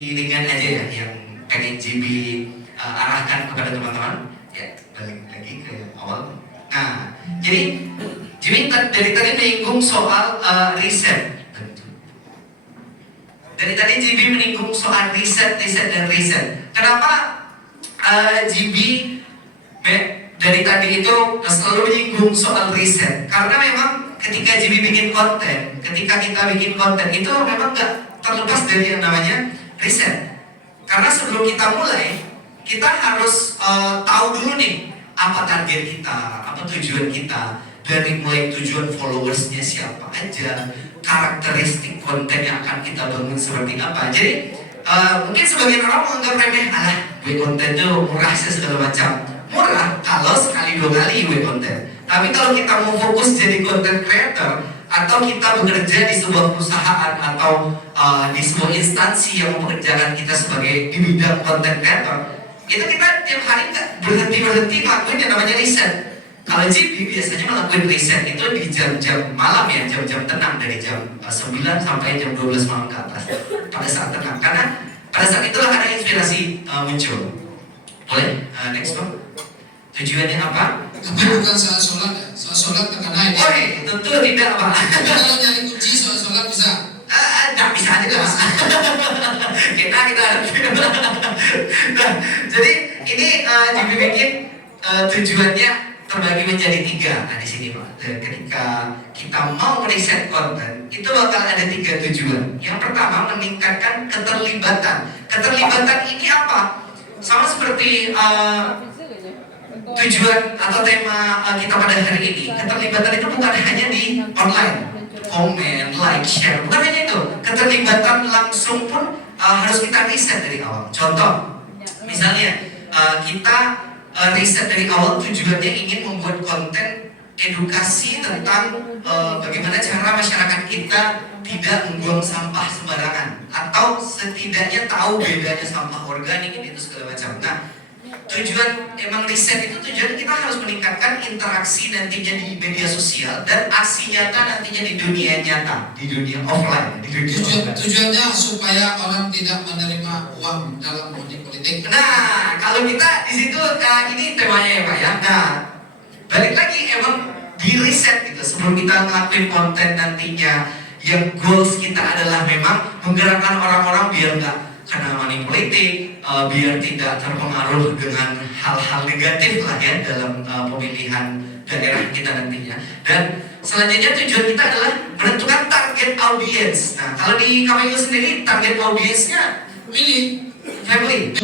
ringan aja ya yang pengen JB arahkan kepada teman-teman ya, balik lagi ke awal. Nah, jadi JB dari tadi menyinggung soal riset. Dari tadi JB menyinggung soal riset dan riset. Kenapa JB dari tadi itu selalu menyinggung soal riset? Karena memang ketika JB bikin konten, ketika kita bikin konten itu memang nggak terlepas dari yang namanya riset. Karena sebelum kita mulai, kita harus tahu dulu nih apa target kita, apa tujuan kita, dari mulai tujuan followersnya siapa aja, karakteristik konten yang akan kita bangun seperti apa. Jadi mungkin sebagian orang menganggap remeh, alah gue konten tuh murah segala macam. Murah kalau sekali dua kali gue konten. Tapi kalau kita mau fokus jadi content creator, atau kita bekerja di sebuah perusahaan atau di sebuah instansi yang mempekerjakan kita sebagai di bidang content creator, itu kita tiap hari berhenti ngelakuin yang namanya riset. Kalau JB biasanya melakukan riset itu di jam-jam malam ya, jam-jam tenang dari jam 9 sampai jam 12 malam ke atas. Pada saat tenang, karena pada saat itulah ada inspirasi muncul. Boleh next dong. Tujuannya apa? Tapi bukan saat sholat ya, saat sholat tekan naik. Oh tentu tidak Pak. Kalau nyari kunci saat sholat bisa? Nggak bisa aja Pak. kita nah, jadi ini JB bikin tujuannya terbagi menjadi 3. Nah di sini Pak, ketika kita mau riset konten itu bakal ada 3 tujuan. Yang pertama meningkatkan keterlibatan. Keterlibatan ini apa? Sama seperti tujuan atau tema kita pada hari ini. Keterlibatan itu bukan hanya di online, komen, like, share, bukan hanya itu. Keterlibatan langsung pun harus kita riset dari awal. Contoh, misalnya kita riset dari awal tujuannya ingin membuat konten edukasi tentang bagaimana cara masyarakat kita tidak membuang sampah sembarangan, atau setidaknya tahu bedanya sampah organik itu segala macam. Nah, tujuan emang riset itu tujuan kita harus meningkatkan interaksi nantinya di media sosial dan aksi nyata nantinya di dunia nyata, di dunia offline, di dunia tujuannya supaya orang tidak menerima uang dalam politik. Nah, kalau kita di situ ini temanya ya Pak ya. Nah, balik lagi emang di riset gitu sebelum kita ngelakuin konten nantinya, yang goals kita adalah memang menggerakkan orang-orang biar nggak kena money politik, biar tidak terpengaruh dengan hal-hal negatif lah ya dalam pemilihan daerah kita nantinya. Dan selanjutnya tujuan kita adalah menentukan target audience. Nah, kalau di KPU sendiri target audiensnya Milih family.